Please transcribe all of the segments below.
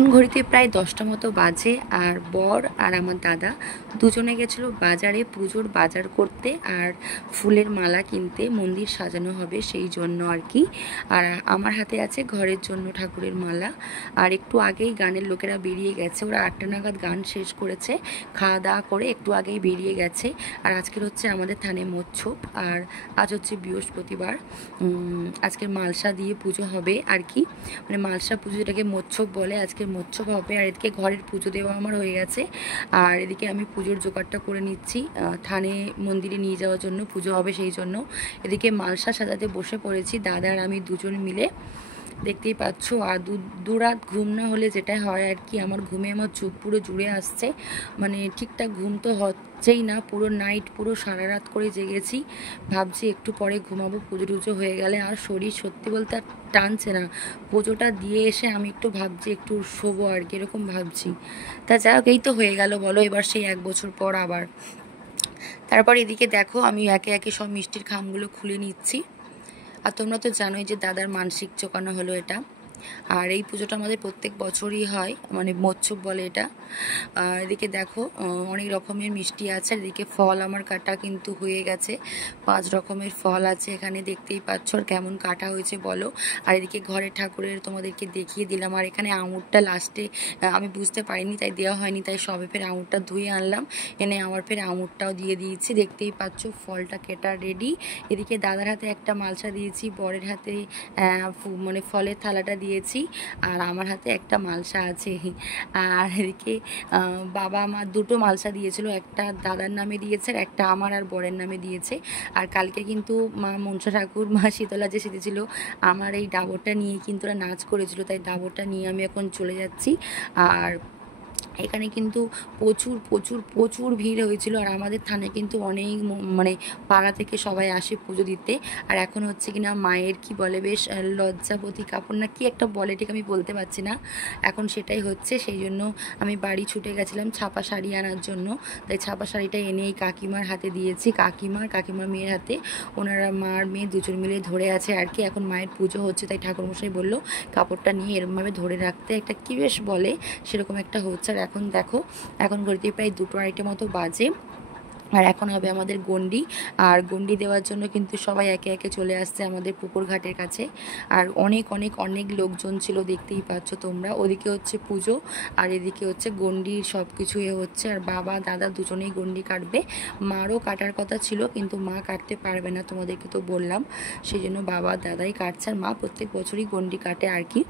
এখন ঘড়িতে প্রায় 10টা মতো বাজে। আর বর আর আমার দাদা দুজনে গেছিলো বাজারে পুজোর বাজার করতে আর ফুলের মালা কিনতে, মন্দির সাজানো হবে সেই জন্য আর কি। আর আমার হাতে আছে ঘরের জন্য ঠাকুরের মালা। আর একটু আগেই গানের লোকেরা বেরিয়ে গেছে, ওরা 8টা নাগাদ গান শেষ করেছে, খাওয়া দাওয়া করে একটু আগেই বেরিয়ে গেছে। আর আজকের হচ্ছে আমাদের থানে মোচ্ছব, আর আজ হচ্ছে বৃহস্পতিবার। আজকে মালসা দিয়ে পুজো হবে আর কি, মানে মালসা পুজোটাকে মোচ্ছব বলে, আজকে মোচ্ছব হবে। আর এদিকে ঘরের পুজো দেওয়া আমার হয়ে গেছে, আর এদিকে আমি পুজোর জোগাড়টা করে নিচ্ছি থানে মন্দিরে নিয়ে যাওয়ার জন্য, পুজো হবে সেই জন্য। এদিকে মালসা সাজাতে বসে পড়েছি দাদা আর আমি দুজন মিলে, দেখতেই পাচ্ছ। আর দু রাত ঘুম না হলে যেটা হয় আর কি, আমার ঘুমে আমার চোখ পুরো জুড়ে আসছে, মানে ঠিকঠাক ঘুম তো হচ্ছেই না, পুরো নাইট পুরো সারা রাত করে জেগেছি। ভাবছি একটু পরে ঘুমাবো পুজো টুজো হয়ে গেলে, আর শরীর সত্যি বলতে আর টানছে না। পুজোটা দিয়ে এসে আমি একটু ভাবছি একটু শোবো আর কি, এরকম ভাবছি। তা যাই হোক, এই তো হয়ে গেল বলো, এবার সেই 1 বছর পর আবার। তারপর এদিকে দেখো আমি একে একে সব মিষ্টির খামগুলো খুলে নিচ্ছি। আর তোমরা তো জানোই যে দাদার মানসিক চোকানো হলো এটা। আর এই পুজোটা আমাদের প্রত্যেক বছরই হয়, মানে মোচ্ছব বলে এটা। আর এদিকে দেখো অনেক রকমের মিষ্টি আছে। এদিকে ফল আমার কাটা কিন্তু হয়ে গেছে, 5 রকমের ফল আছে এখানে, দেখতেই পাচ্ছ। আর কেমন কাটা হয়েছে বলো। আর এদিকে ঘরের ঠাকুরের তোমাদেরকে দেখিয়ে দিলাম। আর এখানে আঙুরটা লাস্টে আমি বুঝতে পারিনি তাই দেওয়া হয়নি, তাই সবে ফের আঙুরটা ধুয়ে আনলাম, এনে আমার ফের আঙুরটাও দিয়ে দিয়েছি। দেখতেই পাচ্ছ ফলটা কেটা রেডি। এদিকে দাদার হাতে একটা মালসা দিয়েছি, বরের হাতে মানে ফলের থালাটা দিয়েছি, আর আমার হাতে একটা মালসা আছে। আর এদিকে বাবা মা দুটো মালসা দিয়েছিল, একটা দাদার নামে দিয়েছে আর একটা আমার আর বরের নামে দিয়েছে। আর কালকে কিন্তু মা মনসা ঠাকুর, মা শীতলা যে সেজেছিল আমার এই ডাবরটা নিয়ে কিন্তু ওরা নাচ করেছিল, তাই ডাবরটা নিয়ে আমি এখন চলে যাচ্ছি। আর এখানে কিন্তু প্রচুর প্রচুর প্রচুর ভিড় হয়েছিল। আর আমাদের থানায় কিন্তু অনেক মানে পাড়া থেকে সবাই আসে পুজো দিতে। আর এখন হচ্ছে কিনা মায়ের কি বলে বেশ লজ্জাপতি কাপড় না কি একটা বলে, ঠিক আমি বলতে পারছি না, এখন সেটাই হচ্ছে। সেই জন্য আমি বাড়ি ছুটে গেছিলাম ছাপা শাড়ি আনার জন্য, তাই ছাপা শাড়িটা এনে এই কাকিমার হাতে দিয়েছি, কাকিমার মেয়ের হাতে। ওনারা মার মেয়ে দুজন মিলে ধরে আছে আর কি। এখন মায়ের পুজো হচ্ছে, তাই ঠাকুরমশাই বললো কাপড়টা নিয়ে এরকমভাবে ধরে রাখতে, একটা কি বেশ বলে সেরকম একটা হচ্ছে। আর এখন দেখো, এখন ঘড়িতে প্রায় 2টো আড়াইটে মতো বাজে। আর এখন হবে আমাদের গন্ডি। আর গন্ডি দেওয়ার জন্য কিন্তু সবাই একে একে চলে আসছে আমাদের পুকুর ঘাটের কাছে। আর অনেক অনেক অনেক লোকজন ছিল, দেখতেই পাচ্ছ তোমরা। ওদিকে হচ্ছে পুজো আর এদিকে হচ্ছে গন্ডির সব কিছু হচ্ছে। আর বাবা দাদা দুজনেই গন্ডি কাটবে, মারও কাটার কথা ছিল কিন্তু মা কাটতে পারবে না, তোমাদেরকে তো বললাম। সেই জন্য বাবা দাদাই কাটছে, আর মা প্রত্যেক বছরই গন্ডি কাটে আর কি।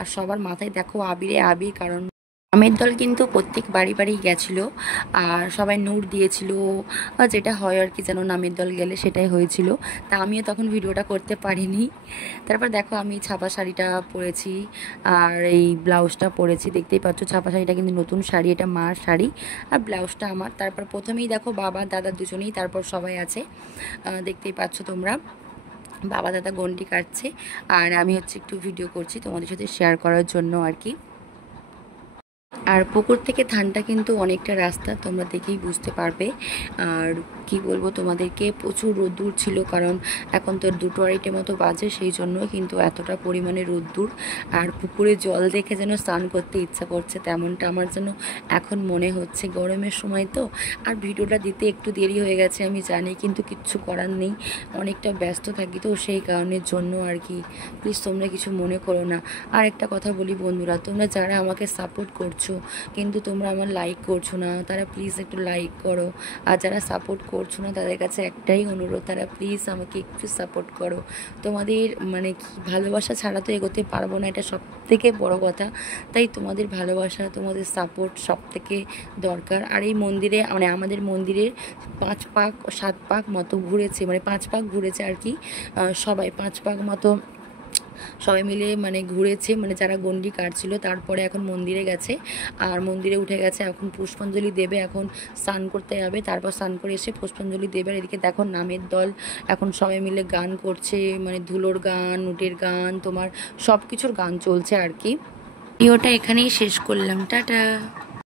আর সবার মাথায় দেখো আবিরে আবির, কারণ আমের দল কিন্তু প্রত্যেক বাড়ি বাড়ি গেছিলো আর সবাই নূর দিয়েছিল, যেটা হয় আর কি, যেন নামের দল গেলে সেটাই হয়েছিল। তা আমিও তখন ভিডিওটা করতে পারিনি। তারপর দেখো আমি ছাপা শাড়িটা পরেছি আর এই ব্লাউজটা পরেছি, দেখতেই পাচ্ছ। ছাপা শাড়িটা কিন্তু নতুন শাড়ি, এটা মার শাড়ি, আর ব্লাউজটা আমার। তারপর প্রথমেই দেখো বাবা দাদা দুজনেই, তারপর সবাই আছে, দেখতেই পাচ্ছ তোমরা। বাবা দাদা গন্ডি কাটছে আর আমি হচ্ছে একটু ভিডিও করছি তোমাদের সাথে শেয়ার করার জন্য আর কি। আর পুকুর থেকে থানটা কিন্তু অনেকটা রাস্তা, তোমরা দেখেই বুঝতে পারবে। আর কি বলবো তোমাদেরকে, প্রচুর রোদ্দুর ছিল, কারণ এখন তো 2টো আড়াইটে মতো বাজে, সেই জন্যই কিন্তু এতটা পরিমাণে রোদ্দুর। আর পুকুরে জল দেখে যেন স্নান করতে ইচ্ছা করছে, তেমনটা আমার যেন এখন মনে হচ্ছে। গরমের সময় তো, আর ভিডিওটা দিতে একটু দেরি হয়ে গেছে আমি জানি, কিন্তু কিচ্ছু করার নেই, অনেকটা ব্যস্ত থাকি তো সেই কারণের জন্য আর কি। প্লিজ তোমরা কিছু মনে করো না। আর একটা কথা বলি বন্ধুরা, তোমরা যারা আমাকে সাপোর্ট করছো কিন্তু তোমরা আমার লাইক করছো না, তারা প্লিজ একটু লাইক করো। আর যারা সাপোর্ট করছো না তাদের কাছে একটাই অনুরোধ, তারা প্লিজ আমাকে একটু সাপোর্ট করো। তোমাদের মানে কি ভালোবাসা ছাড়া তো এগোতে পারবো না, এটা সব থেকে বড় কথা। তাই তোমাদের ভালোবাসা, তোমাদের সাপোর্ট সব থেকে দরকার। আর এই মন্দিরে মানে আমাদের মন্দিরের 5 পাক 7 পাক মতো ঘুরেছে, মানে 5 পাক ঘুরেছে আর কি, সবাই 5 পাক মতো সবাই মিলে মানে ঘুরেছে, মানে যারা গন্ডি কাটছিল। তারপরে এখন মন্দিরে গেছে, আর মন্দিরে উঠে গেছে, এখন পুষ্পাঞ্জলি দেবে, এখন স্নান করতে যাবে, তারপর স্নান করে এসে পুষ্পাঞ্জলি দেবে। আর এদিকে দেখো নামের দল এখন সবাই মিলে গান করছে, মানে ধুলোর গান, উটের গান, তোমার সব কিছুর গান চলছে আর কি। ভিডিওটা এখানেই শেষ করলাম, টাটা।